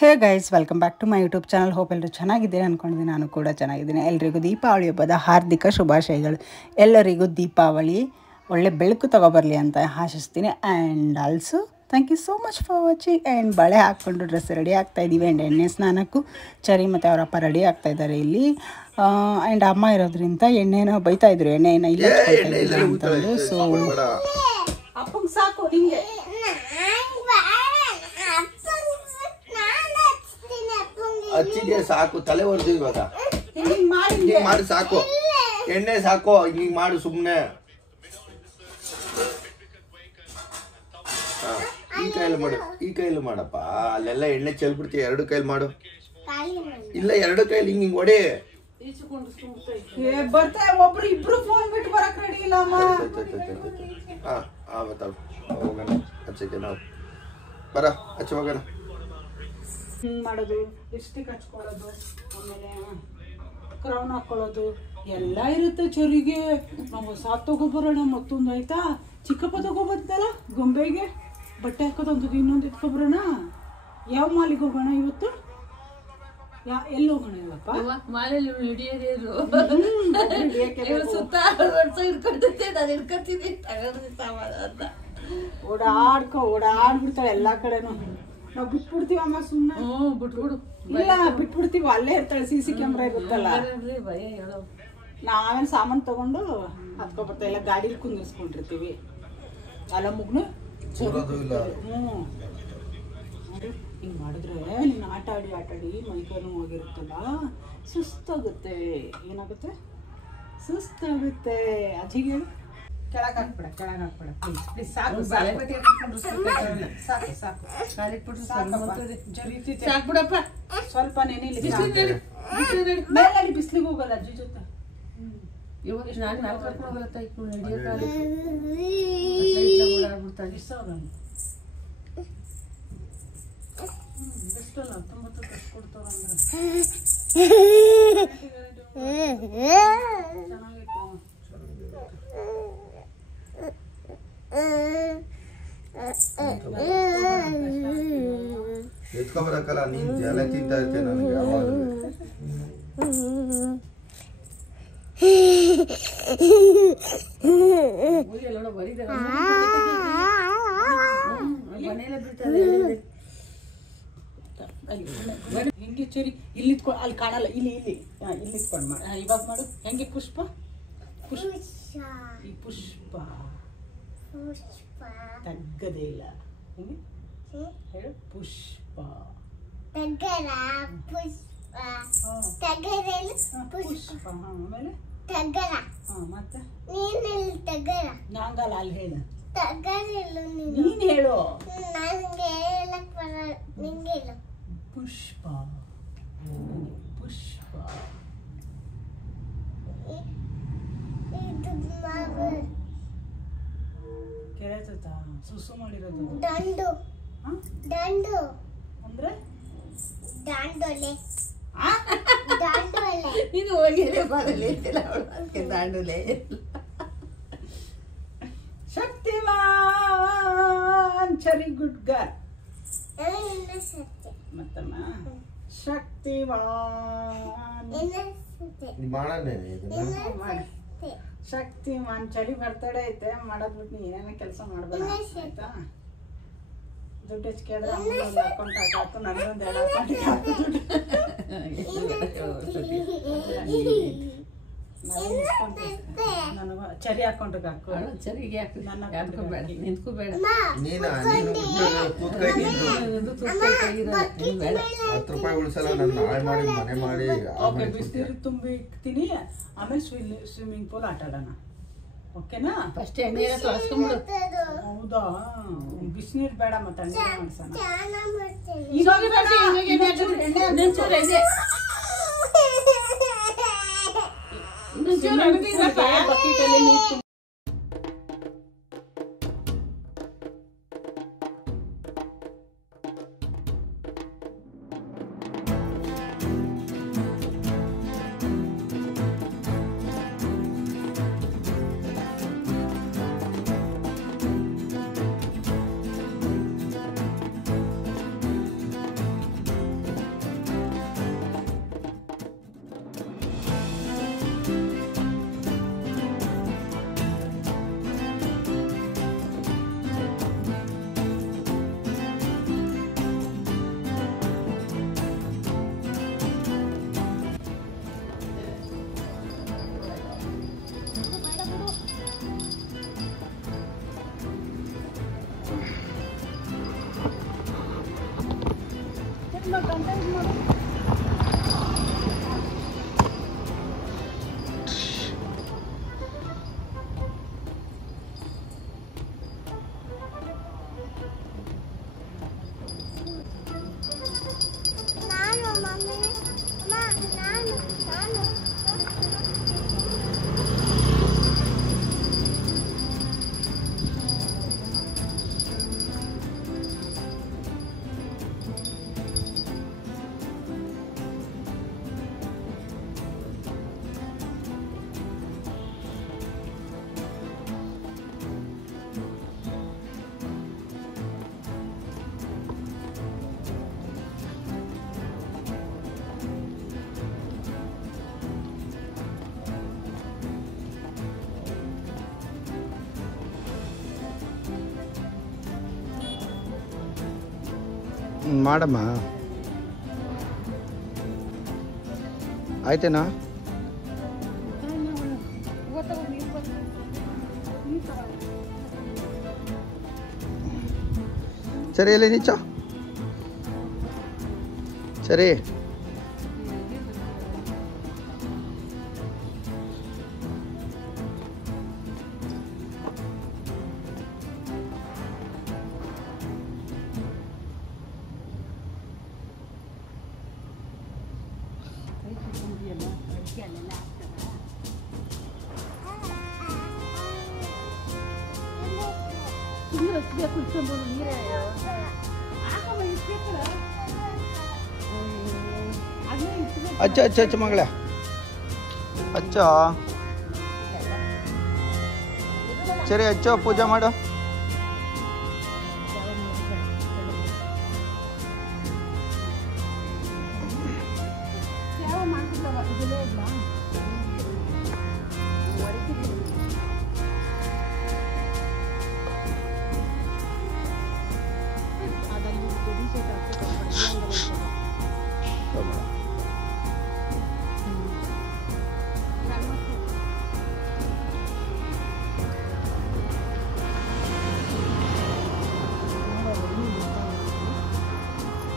Hey guys, welcome back to my YouTube channel. Hope ಎಲ್ಲರೂ ಚೆನ್ನಾಗಿದ್ದೀನಿ ಅಂದ್ಕೊಂಡಿದ್ದೀನಿ. ನಾನು ಕೂಡ ಚೆನ್ನಾಗಿದ್ದೀನಿ. ಎಲ್ಲರಿಗೂ ದೀಪಾವಳಿ ಹಬ್ಬದ ಹಾರ್ದಿಕ ಶುಭಾಶಯಗಳು. ಎಲ್ಲರಿಗೂ ದೀಪಾವಳಿ ಒಳ್ಳೆ ಬೆಳಕು ತಗೊಬರಲಿ ಅಂತ ಆಶಿಸ್ತೀನಿ. And also thank you so much for watching. And ಬಳೆ ಹಾಕ್ಕೊಂಡು ಡ್ರೆಸ್ ರೆಡಿ ಆಗ್ತಾಯಿದ್ದೀವಿ. ಆ್ಯಂಡ್ ಎಣ್ಣೆ ಸ್ನಾನಕ್ಕೂ ಚರಿ ಮತ್ತು ಅವರಪ್ಪ ರೆಡಿ ಆಗ್ತಾಯಿದ್ದಾರೆ ಇಲ್ಲಿ. ಆ್ಯಂಡ್ ಅಮ್ಮ ಇರೋದ್ರಿಂದ ಎಣ್ಣೆನೋ ಬೈತಾಯಿದ್ರು, ಎಣ್ಣೆನ ಇಲ್ಲ ಅಂತಂದು. ಸೊ ಅಪ್ಪಂಗೆ ಸಾಕು ಹಿಂಗೆ ಹಚ್ಚಿದೆ ಸಾಕು, ತಲೆ ಹೊಡೆದು ಇವಾಗ ಹಿಂಗೆ ಮಾಡಿ ಸಾಕು, ಎಣ್ಣೆ ಸಾಕು, ಹಿಂಗೆ ಮಾಡು ಸುಮ್ಮನೆ. ಈ ಕೈಯಲ್ಲಿ ಮಾಡು, ಈ ಕೈಯಲ್ಲಿ ಮಾಡಪ್ಪ. ಅಲ್ಲೆಲ್ಲ ಎಣ್ಣೆ ಚೆಲ್ಬಿಡ್ತೀವಿ, ಎರಡು ಕೈಯಲ್ಲಿ ಮಾಡು. ಇಲ್ಲ, ಎರಡು ಕೈಯಲ್ಲಿ ಹಿಂಗೆ ಹೊಡಿ. ಒಬ್ರು ಇಬ್ರು ಫೋನ್ ಬಿಟ್ಟು ಬರಕ್ ರೆಡಿ ಇಲ್ಲ ಅಮ್ಮ. ಹೋಗೋಣ ಹಚ್ಚಕ್ಕೆ, ನಾವು ಬರ ಹಚ್ಚ ಹೋಗೋಣ. ಮಾಡೋದು, ಲಿಪ್ಸ್ಟಿಕ್ ಹಚ್ಕೊಳ್ಳೋದು, ಆಮೇಲೆ ಕ್ರೌನ್ ಹಾಕೊಳ್ಳೋದು ಎಲ್ಲ ಇರುತ್ತೆ ಚರಿಗೆ. ನಾವು ಸಾತ್ ತಗೊಬರೋಣ. ಮತ್ತೊಂದು ಆಯ್ತಾ, ಚಿಕ್ಕಪ್ಪ ತಗೊಬರ್ತಲ್ಲ ಗೊಂಬೆಗೆ ಬಟ್ಟೆ ಹಾಕೋದಂಥದ್ದು, ಇನ್ನೊಂದು ಎತ್ಕೊಬರೋಣ. ಯಾವ ಮಾಲಿಗೆ ಹೋಗೋಣ ಇವತ್ತು? ಎಲ್ಲಿ ಹೋಗೋಣ ಇವಪ್ಪ? ಓಡಾಡ್ಬಿಡ್ತಾಳೆ ಎಲ್ಲಾ ಕಡೆನು. ನಾವು ಬಿಟ್ಬಿಡ್ತೀವಿ ಅಮ್ಮ, ಸುಮ್ಮನೆ ಬಿಟ್ಬಿಡು. ಇಲ್ಲ ಬಿಟ್ಬಿಡ್ತೀವಿ, ಅಲ್ಲೇ ಇರ್ತಾಳೆ. CC ಕ್ಯಾಮ್ರಾ ಇರುತ್ತಲ್ಲ. ನಾವೇನು ಸಾಮಾನು ತಗೊಂಡು ಹತ್ಕೊಬರ್ತಾ ಇಲ್ಲ, ಗಾಡೀಲಿ ಕುಂದಿರ್ಸ್ಕೊಂಡಿರ್ತೀವಿ. ಅಲ್ಲ ಮುಗ್ನು ಹಿಂಗೆ ಮಾಡಿದ್ರೆ ನೀನು ಆಟ ಆಡಿ ಮೈಕೈ ಹೋಗಿರುತ್ತಲ್ಲ, ಸುಸ್ತಾಗುತ್ತೆ. ಏನಾಗುತ್ತೆ? ಸುಸ್ತಾಗುತ್ತೆ. ಅಜ್ಜಿಗೆ ಕೆಳಗೆ ಹಾಕ್ಬೇಡ ಪ್ಲೀಸ್ ಪ್ಲೀಸ್. ಸಾಕು ಬಿಡಪ್ಪ. ಸ್ವಲ್ಪ ನೆನೆಲಿ, ಬಿಸ್ಲಿಗೆ ಹೋಗಲ್ಲ ಅಜ್ಜಿ ಜೊತೆ. ಬೆಸ್ಟಲ್ಲ 19 ಕಷ್ಟ ಕೊಡ್ತಾರಂದ್ರೆ ಎತ್ಕೊಬರಕ್ಕಲ್ಲ, ನೀನ್ ಜಲ ತಿಂತಾ ಇರ್ತೇನೆ ನನಗೆ ಯಾವಾಗ. ಹೆಂಗೆ ಚರಿ ಇಲ್ಲಿ ಇಟ್ಕೊಂಡು, ಅಲ್ಲಿ ಕಾಣಲ್ಲ, ಇಲ್ಲಿ ಇಟ್ಕೊಂಡು ಮಾಡ. ಇವಾಗ ಮಾಡು. ಹೆಂಗೆ ಪುಷ್ಪ? ಈ ಪುಷ್ಪ ತಗ್ಗದೇ ಇಲ್ಲ. ಹೆಂಗೆ ಹೇಳು? ಪುಷ್ಪ ಪುಷ್ಪ. ಆಮೇಲೆ ಮತ್ತೆ ನಾಂಗಲ್ಲ, ಅಲ್ಲಿ ಹೇಳ. ನೀನ್ ಹೇಳು. ಪುಷ್ಪ ಪುಷ್ಪ. ಕೇಳತ್ತ ಸುಸು ಮಾಡಿರೋದು. ದಂಡು ಅಂದ್ರೆ ಇದು ಹೋಗಿರೇ ಬರಲಿ. ದಾಂಡುಲೆ ಶಕ್ತಿಮಾನ್ ಚರಿ ಗುಡ್ ಗರ್. ಮತ್ತಮ್ಮ ಶಕ್ತಿಮಾನ್ ಶಕ್ತಿಮಾನ್ ಚಳಿ ಬರ್ತಡೇ ಐತೆ. ಮಾಡೋದ್ಬಿಟ್ಟು ನೀ ಏನೇನೋ ಕೆಲಸ ಮಾಡ್ಬೇಡ ಆಯ್ತಾ? ದುಡ್ಡು ಹೆಚ್ಚಿಗೆ ಆದ್ರೆ ಅಕೌಂಟ್ ಹಾಕು, ನನಗೊಂದು 2 ಅಕೌಂಟಿಗೆ ಹಾಕು ದುಡ್ಡು. ನನಗೂ ಚರಿ ಅಕೌಂಟಿಗೆ ಹಾಕು. ಚರಿಗೆ ಹಾಕು, ನನ್ನ ನಿಂತ್ಕೋಬೇಡ. ₹10 ಉಳಿಸಲ್ಲ, ನಾನು ನಾಳೆ ಮಾಡಿ ಮನೆ ಮಾಡಿ. ಓಕೆ, ಬಿಸಿನೀರು ತುಂಬಿ ಇಡ್ತೀನಿ. ಆಮೇಲೆ ಸ್ವಿಮ್ಮಿಂಗ್ ಪೂಲ್ ಆಟ ಆಡೋಣ. ಓಕೆನಾ? ಫಸ್ಟ್ ಎಣ್ಣೆ ತೊಳಸ್ಕೊಂಡ್ಬಿಡು. ಹೌದಾ? ಬಿಸಿನೀರು ಬೇಡ, ಮತ್ತೆ ಎಣ್ಣೆ ಮಾಡ್ಸೋಣ. ಬಕೆಟಲ್ಲಿ ನೀರು ಮಾಡಮ್ಮ ಆಯ್ತೇನಾ ಸರಿ ಎಲ್ಲಿ ನಿಚ್ಚ ಸರಿ ಅಚ್ಚ ಅಚ್ಚ ಅಚ್ಚ ಮಗಳ ಅಚ್ಚ ಸರಿ ಅಚ್ಚ ಪೂಜೆ ಮಾಡು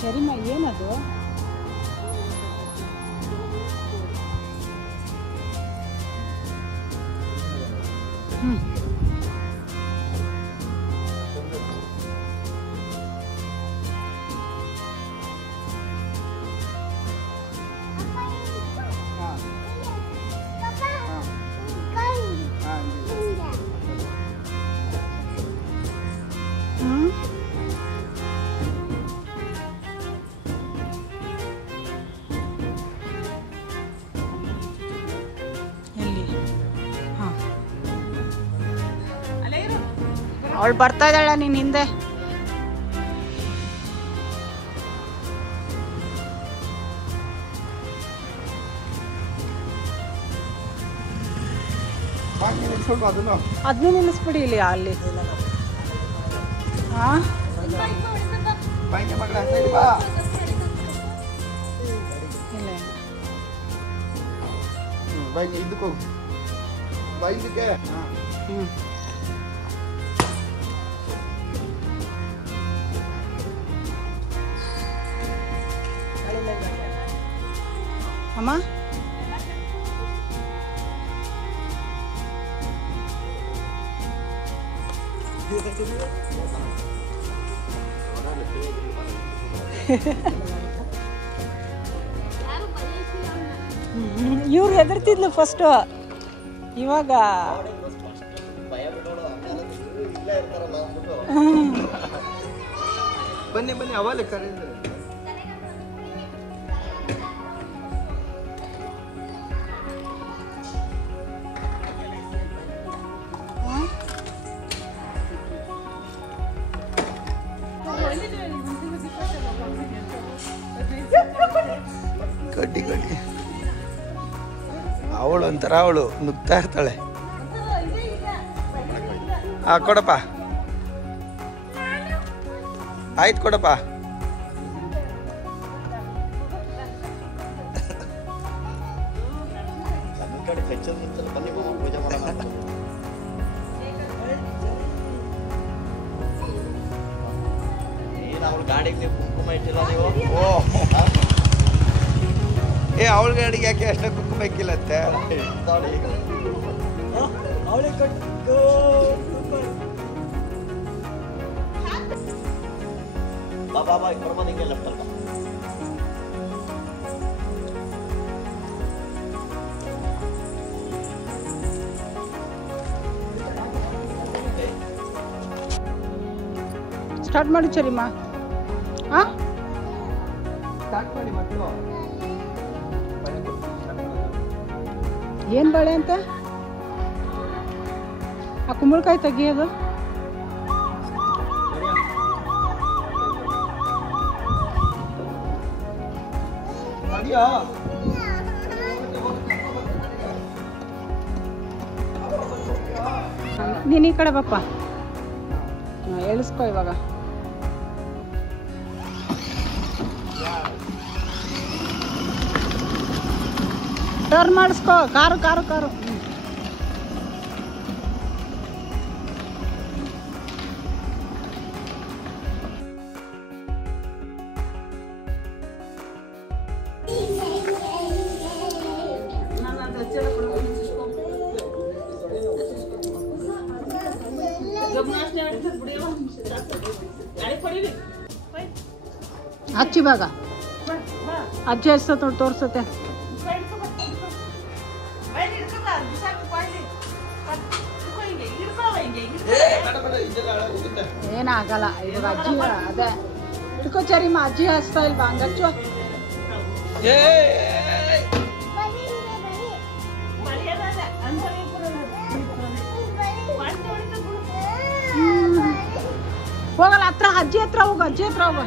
ಸರಿಮ್ಮ ಏನದು ಅವಳು ಬರ್ತಾ ಇದ್ದಾಳ ನೀನ್ ಹಿಂದೆ ಅದನ್ನು ನಿಲ್ಲಿಸ್ಬಿಡಿ ಇಲ್ಲಿ ಅಲ್ಲಿ ಹಾ ಇದಕ್ಕೂ ಬೈದಕ್ಕೆ ಅಮ್ಮ ಇವ್ರು ಹೆದರ್ತಿದ್ಲು ಫಸ್ಟು ಇವಾಗ ಬನ್ನಿ ಬನ್ನಿ ಅವಲೇ ಕರೆಂದ್ರೆ ಕಡ್ಡಿ ಕಡ್ಡಿ ಅವಳು ಒಂಥರ ಅವಳು ನುಗ್ತಾ ಇರ್ತಾಳೆ ಕೊಡಪ್ಪ ಆಯ್ತು ಕೊಡಪ್ಪ ಗಾಡಿಗೆ ಓ ಏ ಅವಳಿಗೆ ಅಡಿಗೆ ಯಾಕೆ ಅಷ್ಟು ಕುಕ್ಕಬೇಕಿಲ್ಲತ್ತೆ ಸ್ಟಾರ್ಟ್ ಮಾಡಿ ಚರಿಮ್ಮ. ಹಾಂ ಸ್ಟಾರ್ಟ್ ಮಾಡಿ ಮಕ್ಕಳು. ಏನು ಬಾಳೆ ಅಂತ ಆ ಕುಂಬಳಕಾಯಿ ತೆಗಿಯೋದು. ನೀನು ಈ ಕಡೆ ಬಪ್ಪ. ಎಳಿಸ್ಕೊ ಇವಾಗ. ಟರ್ನ್ ಮಾಡಿಸ್ಕೊ. Car car car. ಹಚ್ಚಿ ಭಾಗ ಅಜ್ಜಿ ಹಚ್ಚ ತೋರ್ಸತ್ತೆ. ಏನಾಗಲ್ಲ ಇವಾಗ ಅಜ್ಜಿ ಅದೇ ಇಟ್ಕೋ ಚರಿಮ್ಮ. ಅಜ್ಜಿ ಹಚ್ತಾ ಇಲ್ವಾ ಹಂಗಚ್ಚು. ಹೋಗಲ್ಲ ಹತ್ರ ಅಜ್ಜಿ ಹತ್ರ ಹೋಗು. ಅಜ್ಜಿ ಹತ್ರ ಹೋಗು.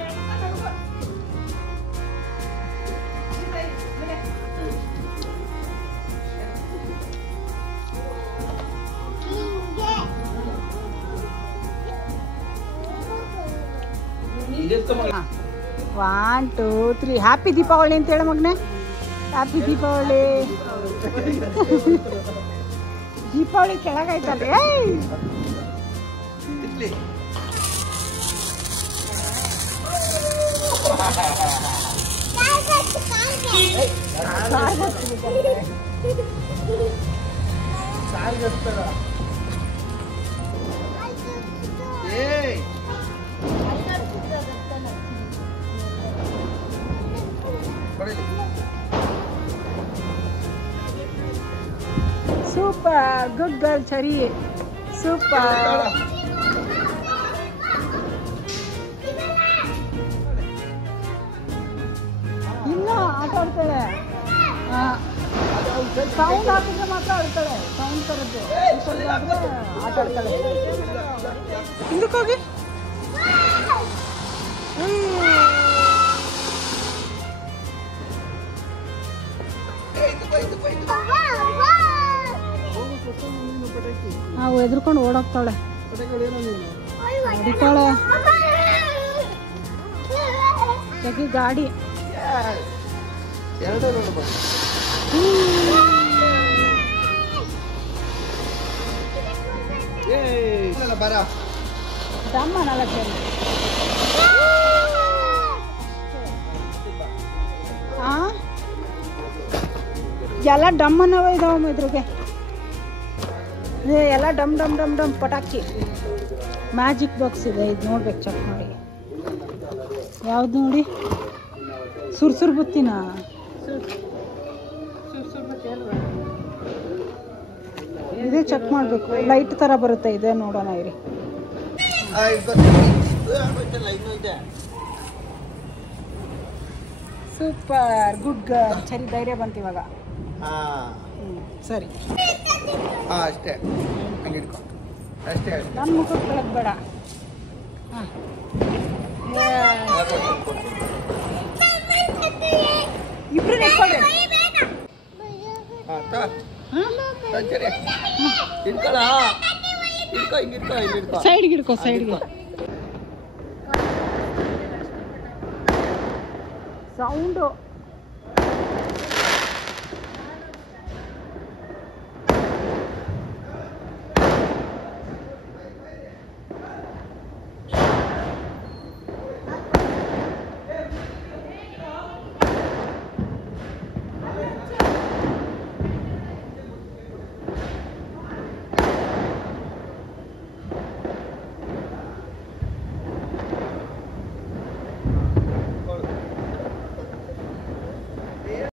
One two three. Happy Deepavali ಅಂತ ಹೇಳ ಮಗನೆ. ಹ್ಯಾಪಿ ದೀಪಾವಳಿ. ದೀಪಾವಳಿ ಕೆಳಗಾಯ್ತಲ್ಲ. ಸೂಪರ್ ಗುಡ್ ಗರ್ಲ್ ಚರಿ. ಸೂಪರ್. ಇನ್ನು ಆಟ ಆಡ್ತಾಳೆ. ಸೌಂಡ್ ಹಾಕಿದ್ರೆ ಮಾತ್ರ ಆಡ್ತಾಳೆ. ಸೌಂಡ್ ತರುತ್ತೆ. ಆಟ ಆಡ್ತಾಳೆ. ಹಿಂದಕ್ಕೆ ಹೋಗಿ. ನಾವು ಎದ್ರುಕೊಂಡು ಓಡೋಗ್ತಾಳೆ. ಹೊಡಿತಾಳೆ. ತೆಗಿ ಗಾಡಿ. ದಮ್ಮ ನಾಲ್ಕು ಎಲ್ಲ ಡಮ್ ಅನ್ನವ ಇದಾವಮ್ಮ ಇದ್ರಿಗೆ. ಎಲ್ಲ ಡಮ್ ಡಮ್ ಡಮ್ ಡಮ್ ಪಟಾಕಿ. ಮ್ಯಾಜಿಕ್ ಬಾಕ್ಸ್ ಇದೆ. ಇದು ನೋಡ್ಬೇಕು, ಚೆಕ್ ಮಾಡಿ. ಯಾವ್ದು ನೋಡಿ. ಸುರ್ಸುರ್ ಬುತ್ತಿನ ಇದೇ ಚೆಕ್ ಮಾಡಬೇಕು. ಲೈಟ್ ಥರ ಬರುತ್ತೆ. ಇದೆ ನೋಡೋಣ ಇರಿ. Super good girl. ಸರಿ ಧೈರ್ಯ ಬಂತು ಇವಾಗ. ಸರಿ ಅಷ್ಟೇ. ಅಷ್ಟೇ ನನ್ನ ಮುಖಕ್ಕೆ ಬೆಳಗ್ಗೆ ಬೇಡ. ಹಾಂ ಇಬ್ರು ನಿಂತ್ಕೊಳ್ಳಿ. ಸೈಡ್ಗೆ ಹಿಡ್ಕೊ. ಸೈಡ್ಗೆ ಸೌಂಡು